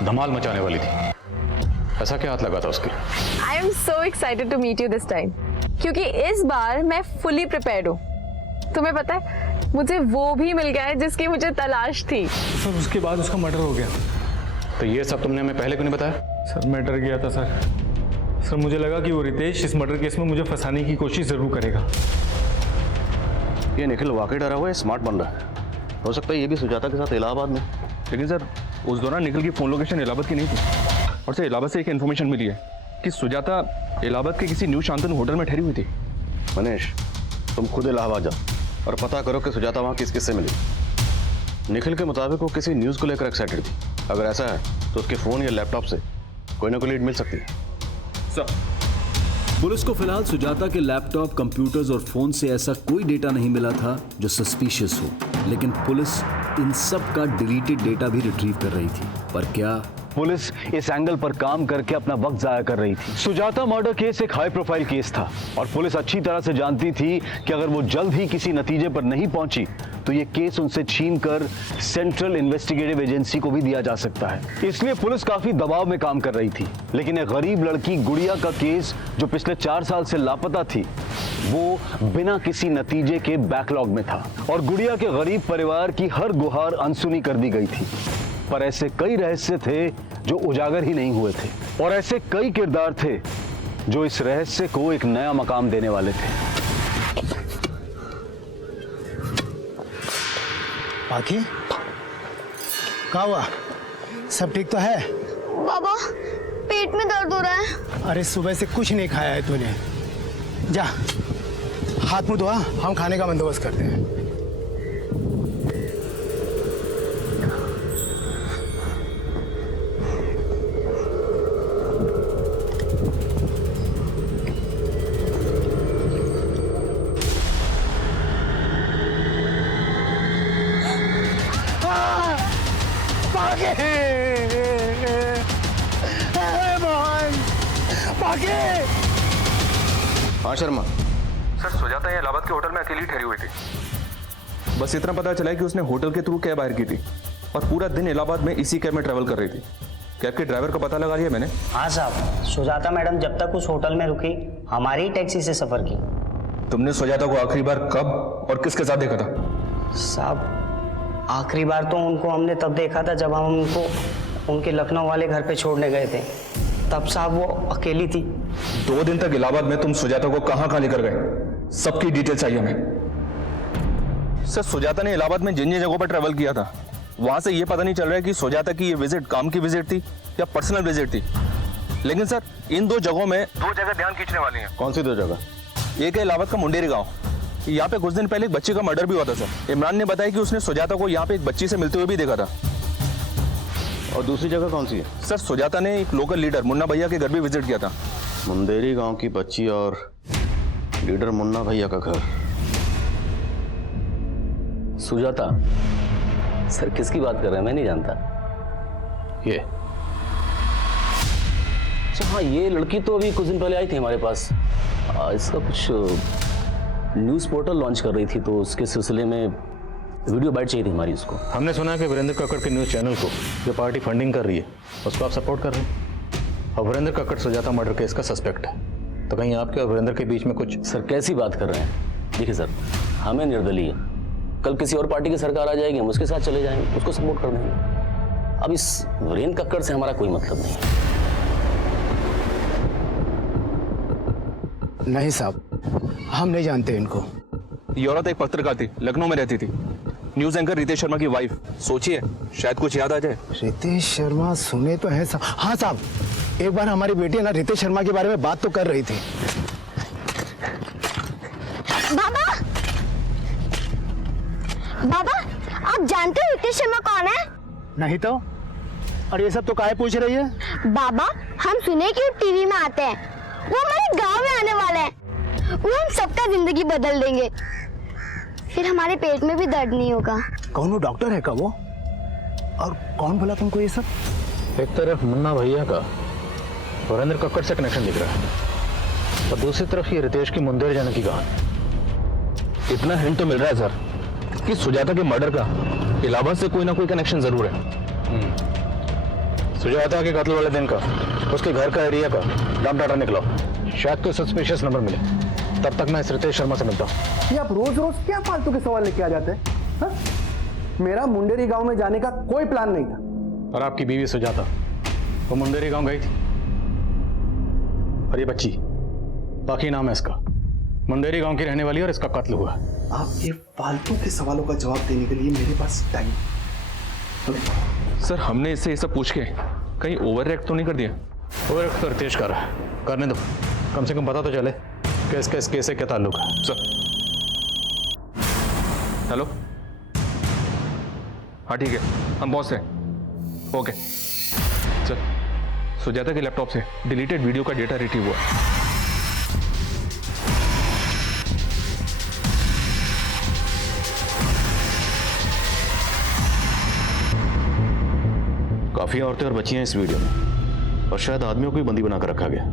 धमाल मचाने वाली थी। ऐसा क्या हाथ लगा था उसके? I am so excited to meet you this time, क्योंकि इस बार मैं फुली प्रिपेयर्ड हूँ। तुम्हें पता है, मुझे वो भी मिल गया है जिसकी मुझे तलाश थी। सर, उसके बाद उसका मर्डर हो गया। तो ये सब तुमने हमें पहले क्यों नहीं बताया? सर, मैं डर गया था सर, मुझे लगा कि वो रितेश इस मर्डर केस में मुझे फंसाने की कोशिश जरूर करेगा। ये निखिल वाकई डरा हुआ है, स्मार्ट बन रहा है। हो सकता है ये भी सुजाता के साथ इलाहाबाद में। लेकिन सर, उस दौरान निखिल की फ़ोन लोकेशन इलाहाबाद की नहीं थी, और सर इलाहाबाद से एक इन्फॉर्मेशन मिली है कि सुजाता इलाहाबाद के किसी न्यू शांतनु होटल में ठहरी हुई थी। मनीष, तुम खुद इलाहाबाद जाओ और पता करो कि सुजाता वहाँ किस से मिली। निखिल के मुताबिक वो किसी न्यूज़ को लेकर एक्साइटेड थी। अगर ऐसा है तो उसके फ़ोन या लैपटॉप से कोई ना कोई लीड मिल सकती है। पुलिस को फिलहाल सुजाता के लैपटॉप, कंप्यूटर्स और फोन से ऐसा कोई डेटा नहीं मिला था जो सस्पिशियस हो, लेकिन पुलिस इन सब का डिलीटेड डेटा भी रिट्रीव कर रही थी। पर क्या पुलिस इस एंगल पर काम करके अपना वक्त जाया कर रही थी? सुजाता मर्डर केस एक हाई प्रोफाइल केस था और पुलिस अच्छी तरह से जानती थी कि अगर वो जल्द ही किसी नतीजे पर नहीं पहुंची तो ये केस उनसे छीनकर सेंट्रल इन्वेस्टिगेटिव एजेंसी को भी दिया जा सकता है। इसलिए पुलिस काफी दबाव में काम कर रही थी। लेकिन एक गरीब लड़की गुड़िया का केस जो पिछले 4 साल से लापता थी, वो बिना किसी नतीजे के बैकलॉग में था और गुड़िया के गरीब परिवार की हर गुहार अनसुनी कर दी गई थी। पर ऐसे कई रहस्य थे जो उजागर ही नहीं हुए थे और ऐसे कई किरदार थे जो इस रहस्य को एक नया मकाम देने वाले थे। बाकी क्या हुआ? सब ठीक तो है? बाबा, पेट में दर्द हो रहा है। अरे सुबह से कुछ नहीं खाया है तूने। जा हाथ मुंह धोआ, हम खाने का बंदोबस्त करते हैं। हाँ शर्मा, सर सुजाता ये इलाहाबाद के होटल में अकेली ठहरी हुई थी। बस इतना पता चला कि उसने होटल के थ्रू कैब हायर की थी और पूरा दिन इलाहाबाद में इसी कैब में ट्रैवल कर रही थी। कैब के ड्राइवर का पता लगा लिया मैंने। हाँ साहब, सुजाता मैडम जब तक उस होटल में रुकी हमारी टैक्सी से सफर की। तुमने सुजाता को आखिरी बार कब और किसके साथ देखा था? साहब आखिरी बार तो उनको हमने तब देखा था जब हम उनको उनके लखनऊ वाले घर पे छोड़ने गए थे। तब साहब वो अकेली थी। 2 दिन तक इलाहाबाद में तुम सुजाता को कहाँ लेकर गए? सबकी डिटेल चाहिए हमें। सर सुजाता ने इलाहाबाद में जिन जगहों पर ट्रैवल किया था वहां से ये पता नहीं चल रहा है कि सुजाता की ये विजिट काम की विजिट थी या पर्सनल विजिट थी। लेकिन सर इन 2 जगहों में 2 जगह ध्यान खींचने वाली हैं। कौन सी 2 जगह? एक है इलाहाबाद का मुंडेरी गांव। यहाँ पे कुछ दिन पहले एक बच्चे का मर्डर भी हुआ था सर। इमरान ने बताया कि उसने सुजाता को यहाँ पे एक बच्ची से मिलते हुए भी देखा था। और दूसरी जगह कौन सी है? सर सुजाता ने एक लोकल लीडर मुन्ना भैया के घर भी विजिट किया था। मुंडेरी गांव की बच्ची और लीडर मुन्ना भैया का घर। सुजाता सर किसकी बात कर रहे हैं? मैं नहीं जानता। ये अच्छा हाँ, ये लड़की तो अभी कुछ दिन पहले आई थी हमारे पास। इसका कुछ न्यूज़ पोर्टल लॉन्च कर रही थी तो उसके सिलसिले में वीडियो बाइट चाहिए थी हमारी उसको। हमने सुना है कि वीरेंद्र कक्कड़ के न्यूज़ चैनल को जो पार्टी फंडिंग कर रही है उसको आप सपोर्ट कर रहे हैं। और वीरेंद्र कक्कड़ सुजाता मर्डर केस का सस्पेक्ट है, तो कहीं आपके और वीरेंद्र के बीच में कुछ? सर कैसी बात कर रहे हैं? देखिए सर, हमें निर्दलीय, कल किसी और पार्टी की सरकार आ जाएगी हम उसके साथ चले जाएंगे, उसको सपोर्ट कर देंगे। अब इस वीरेंद्र कक्कड़ से हमारा कोई मतलब नहीं है। नहीं साहब, हम नहीं जानते इनको। ये औरत एक पत्रकार थी, लखनऊ में रहती थी, न्यूज एंकर रितेश शर्मा की वाइफ। सोचिए शायद कुछ याद आ जाए। रितेश शर्मा सुने तो है साहब। हाँ साहब, एक बार हमारी बेटी ना रितेश शर्मा के बारे में बात तो कर रही थी। बाबा, बाबा आप जानते हो रितेश शर्मा कौन है? नहीं तो। और ये सब तो काहे पूछ रही है? बाबा हम सुने कि वो टीवी में आते हैं, वो हमारे गांव में आने वाले हैं, वो हम सबका जिंदगी बदल देंगे, फिर हमारे पेट में भी दर्द नहीं होगा। कौन वो डॉक्टर है का वो? और कौन बोला तुमको ये सब? एक तरफ मुन्ना भैया का वीरेंद्र कक्कड़ से कनेक्शन दिख रहा है और दूसरी तरफ ये रितेश की मुंडेर जाने की कहानी। इतना हिंट तो मिल रहा है सर कि सुजाता के मर्डर का इलाहाबाद से कोई ना कोई कनेक्शन जरूर है। सुजाता के कत्ल वाले दिन का उसके घर का एरिया का नाम डाटा निकला, शायद कोई सस्पिशियस नंबर मिले। तब तक मैं इस रितेश शर्मा से मिलता हूँ। ये आप रोज रोज क्या फालतू के सवाल लेके आ जाते हैं? हाँ? मेरा मुंडेरी गांव में जाने का कोई प्लान नहीं था। और आपकी बीवी सुजाता वो मुंडेरी गांव गई थी और ये बच्ची, बाकी नाम है इसका, मुंडेरी गांव की रहने वाली और इसका कत्ल हुआ। आप ये फालतू के सवालों का जवाब देने के लिए मेरे पास टाइम। सर हमने इससे ये सब पूछ के कहीं ओवर रिएक्ट तो नहीं कर दिया? ओवर रिएक्ट तो रितेश कर रहा है, करने दो, कम से कम पता तो चले कि इसका इस केस से क्या ताल्लुक है। सर हेलो, हाँ ठीक है हम पहुंच रहे हैं। ओके सर, सुजाता के लैपटॉप से डिलीटेड वीडियो का डेटा रिट्रीव हुआ। काफी औरतें और बच्चियां इस वीडियो में और शायद आदमियों को भी बंदी बनाकर रखा गया।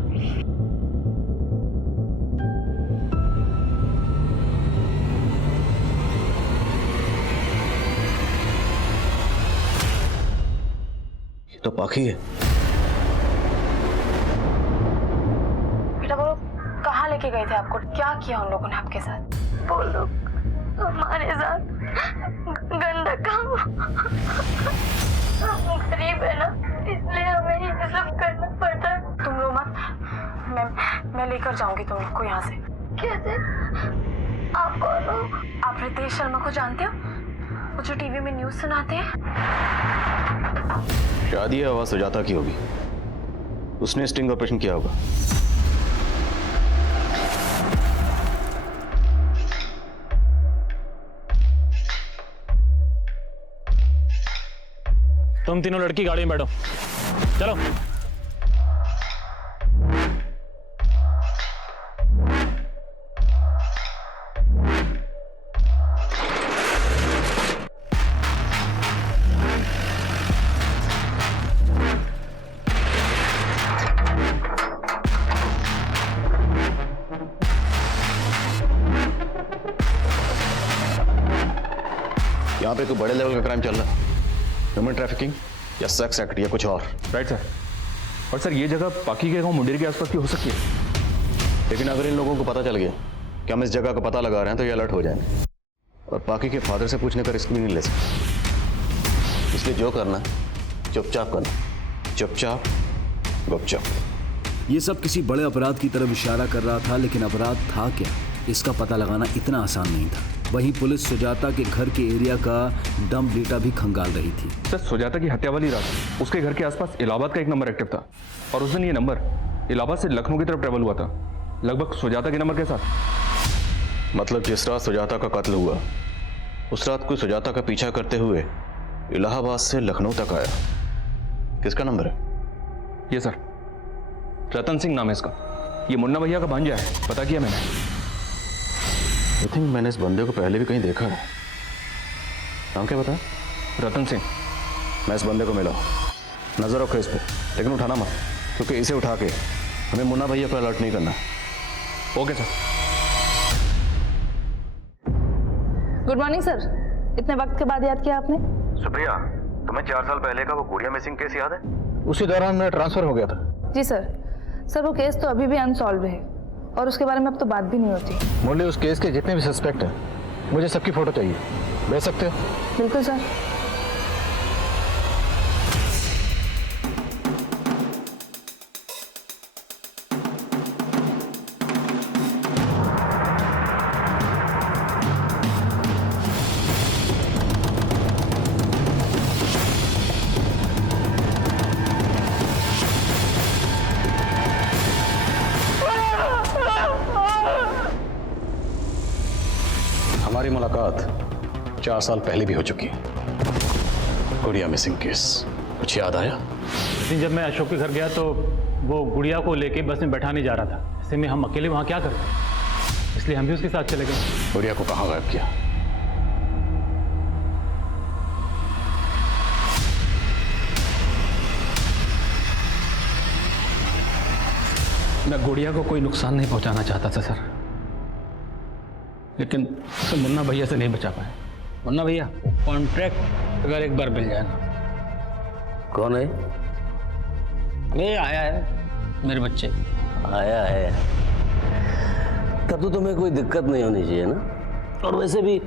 ये तो पाखी है। बेटा वो कहाँ लेके गए थे आपको? क्या किया उन लोगों ने आपके साथ? वो लोग हमारे साथ गंदा काम, हम गरीब है ना इसलिए हमें ये सब करना पड़ता है। तुम रो मत, मैं लेकर जाऊंगी तुम लोग को यहाँ से। कैसे? आप कौन हो? आप रितेश शर्मा को जानते हो, वो जो टीवी में न्यूज सुनाते हैं? शायद ये आवाज सुजाता की होगी, उसने स्टिंग ऑपरेशन किया होगा। तुम तीनों लड़की गाड़ी में बैठो, चलो। यहाँ पे कोई बड़े लेवल का क्राइम चल रहा है, ह्यूमन ट्रैफिकिंग या सेक्स एक्ट या कुछ और। Right sir. और सर ये जगह पाकी के गांव मुंडेर के आसपास की हो सकती है। लेकिन अगर इन लोगों को पता चल गया कि हम इस जगह का पता लगा रहे हैं तो ये अलर्ट हो जाएंगे और पाकी के फादर से पूछने का रिस्क भी नहीं ले सकते। इसलिए जो करना है चुपचाप करना, चुपचाप गुपचाप। ये सब किसी बड़े अपराध की तरफ इशारा कर रहा था, लेकिन अपराध था क्या, इसका पता लगाना इतना आसान नहीं था। वहीं पुलिस सुजाता के घर के एरिया का डंप डेटा भी खंगाल रही थी। सर सुजाता की हत्या वाली रात उसके घर के आसपास इलाहाबाद का एक नंबर एक्टिव था और उस दिन ये नंबर इलाहाबाद से लखनऊ की तरफ ट्रेवल हुआ था, लगभग सुजाता के नंबर के साथ। मतलब जिस रात सुजाता का कत्ल हुआ उस रात कोई सुजाता का पीछा करते हुए इलाहाबाद से लखनऊ तक आया। किसका नंबर है ये सर? रतन सिंह नाम है इसका। ये मुन्ना भैया का भांजा है, पता किया मैंने। आई थिंक मैंने इस बंदे को पहले भी कहीं देखा है। नाम क्या बताया? रतन सिंह। मैं इस बंदे को मिला, नजर रखो इस पर, लेकिन उठाना मत, क्योंकि इसे उठा के हमें मुन्ना भैया को अलर्ट नहीं करना। Okay sir. Good morning sir, इतने वक्त के बाद याद किया आपने? सुप्रिया, तुम्हें 4 साल पहले का वो गुड़िया मिसिंग केस याद है? उसी दौरान मेरा ट्रांसफर हो गया था। जी सर वो केस तो अभी भी अनसॉल्व है और उसके बारे में अब तो बात भी नहीं होती। मुरली, उस केस के जितने भी सस्पेक्ट हैं मुझे सबकी फोटो चाहिए, भेज सकते हो? बिल्कुल सर। हमारी मुलाकात 4 साल पहले भी हो चुकी है। गुड़िया मिसिंग केस, कुछ याद आया? लेकिन जब मैं अशोक के घर गया तो वो गुड़िया को लेके बस में बैठाने जा रहा था। ऐसे में हम अकेले वहाँ क्या करते, इसलिए हम भी उसके साथ चले गए। गुड़िया को कहाँ गायब किया? मैं गुड़िया को कोई नुकसान नहीं पहुंचाना चाहता था सर, लेकिन तो मुन्ना भैया से नहीं बचा पाए। मुन्ना भैया, कॉन्ट्रैक्ट अगर एक बार मिल जाए ना। कौन है? ये आया है, मेरे बच्चे। आया है तब तो तुम्हें कोई दिक्कत नहीं होनी चाहिए ना। और वैसे भी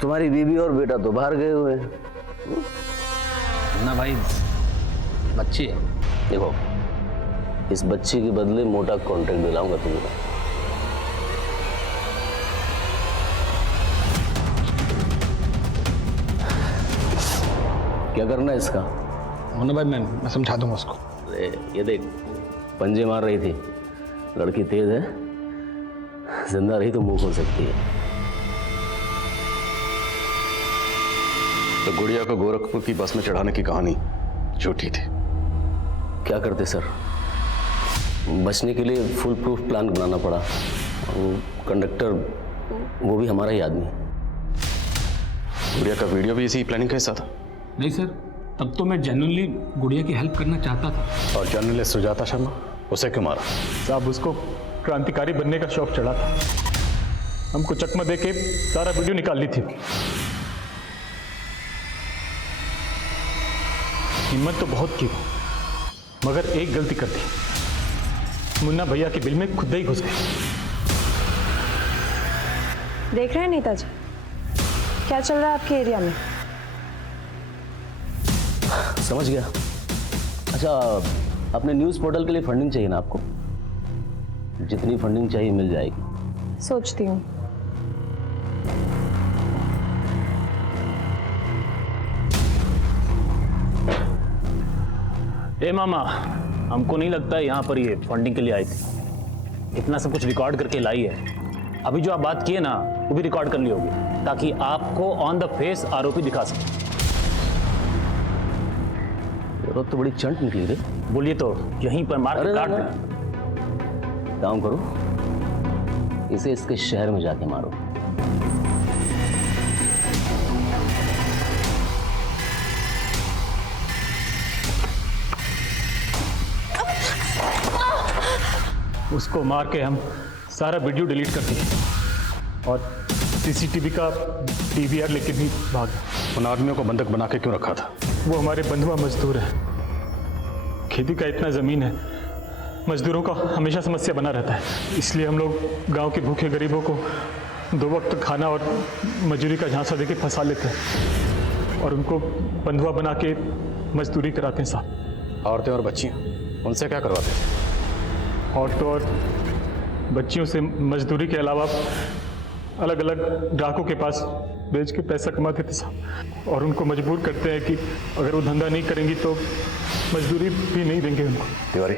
तुम्हारी बीवी और बेटा तो बाहर गए हुए हैं। मुन्ना भाई, बच्ची है। देखो, इस बच्ची के बदले मोटा कॉन्ट्रैक्ट दिलाऊंगा तुम्हें। क्या करना है इसका? मुन्ना भाई, मैं समझा दूंगा उसको। अरे ये देख, पंजे मार रही थी, लड़की तेज है, जिंदा रही तो मुंह खोल सकती है। तो गुड़िया को गोरखपुर की बस में चढ़ाने की कहानी झूठी थी। क्या करते सर, बचने के लिए फुल प्रूफ प्लान बनाना पड़ा। कंडक्टर वो भी हमारा ही आदमी। गुड़िया का वीडियो भी इसी प्लानिंग का हिस्सा था? नहीं सर, तब तो मैं जेन्युइनली गुड़िया की हेल्प करना चाहता था। और जर्नलिस्ट सुजाता शर्मा, उसे क्यों मारा? साहब, उसको क्रांतिकारी बनने का शौक चढ़ा था। हमको चकमा दे के सारा वीडियो निकाल ली थी। हिम्मत तो बहुत की, मगर एक गलती कर दी। मुन्ना भैया के बिल में खुद ही घुस गए। देख रहे हैं नेताजी क्या चल रहा है आपके एरिया में? समझ गया। अच्छा, अपने न्यूज़ पोर्टल के लिए फंडिंग चाहिए ना आपको? जितनी फंडिंग चाहिए मिल जाएगी। सोचती हूँ। ए मामा, हमको नहीं लगता है यहाँ पर ये फंडिंग के लिए आई थी। इतना सब कुछ रिकॉर्ड करके लाई है। अभी जो आप बात किए ना, वो भी रिकॉर्ड कर ली होगी, ताकि आपको ऑन द फेस आरोपी दिखा सके। तो बड़ी चंट निकली रे। बोलिए तो यहीं पर मार के काट दे। काम करो, इसे इसके शहर में जाके मारो। उसको मार के हम सारा वीडियो डिलीट कर दिए और सीसीटीवी का डीवीआर लेके भी भाग गए। उन आदमियों को बंधक बना के क्यों रखा था? वो हमारे बंधुआ मजदूर है, खेती का इतना जमीन है, मजदूरों का हमेशा समस्या बना रहता है। इसलिए हम लोग गांव के भूखे गरीबों को 2 वक्त खाना और मजदूरी का झांसा देके फंसा लेते हैं और उनको बंधुआ बना के मजदूरी कराते हैं साहब। औरतें और बच्चियां, उनसे क्या करवाते थे? औरतों और बच्चियों से मजदूरी के अलावा अलग अलग ग्राहकों के पास बेच के पैसा कमाते थे साहब, और उनको मजबूर करते हैं कि अगर वो धंधा नहीं करेंगी तो मजदूरी भी नहीं देंगे उनको। तिवारी,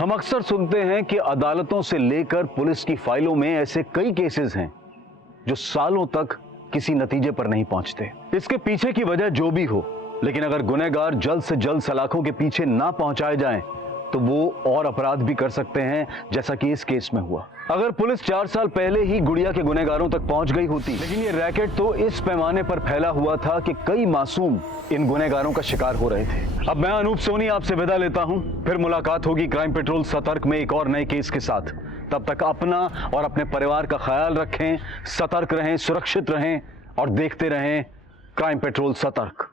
हम अक्सर सुनते हैं कि अदालतों से लेकर पुलिस की फाइलों में ऐसे कई केसेस हैं जो सालों तक किसी नतीजे पर नहीं पहुंचते। इसके पीछे की वजह जो भी हो, लेकिन अगर गुनहगार जल्द से जल्द सलाखों के पीछे ना पहुंचाए जाएं, तो वो और अपराध भी कर सकते हैं, जैसा कि इस केस में हुआ। अगर पुलिस 4 साल पहले ही गुड़िया के गुनहगारों तक पहुंच गई होती, लेकिन ये रैकेट तो इस पैमाने पर फैला हुआ था कि कई मासूम इन गुनहगारों का शिकार हो रहे थे। अब मैं अनूप सोनी आपसे विदा लेता हूं, फिर मुलाकात होगी क्राइम पेट्रोल सतर्क में एक और नए केस के साथ। तब तक अपना और अपने परिवार का ख्याल रखें, सतर्क रहें, सुरक्षित रहें और देखते रहें क्राइम पेट्रोल सतर्क।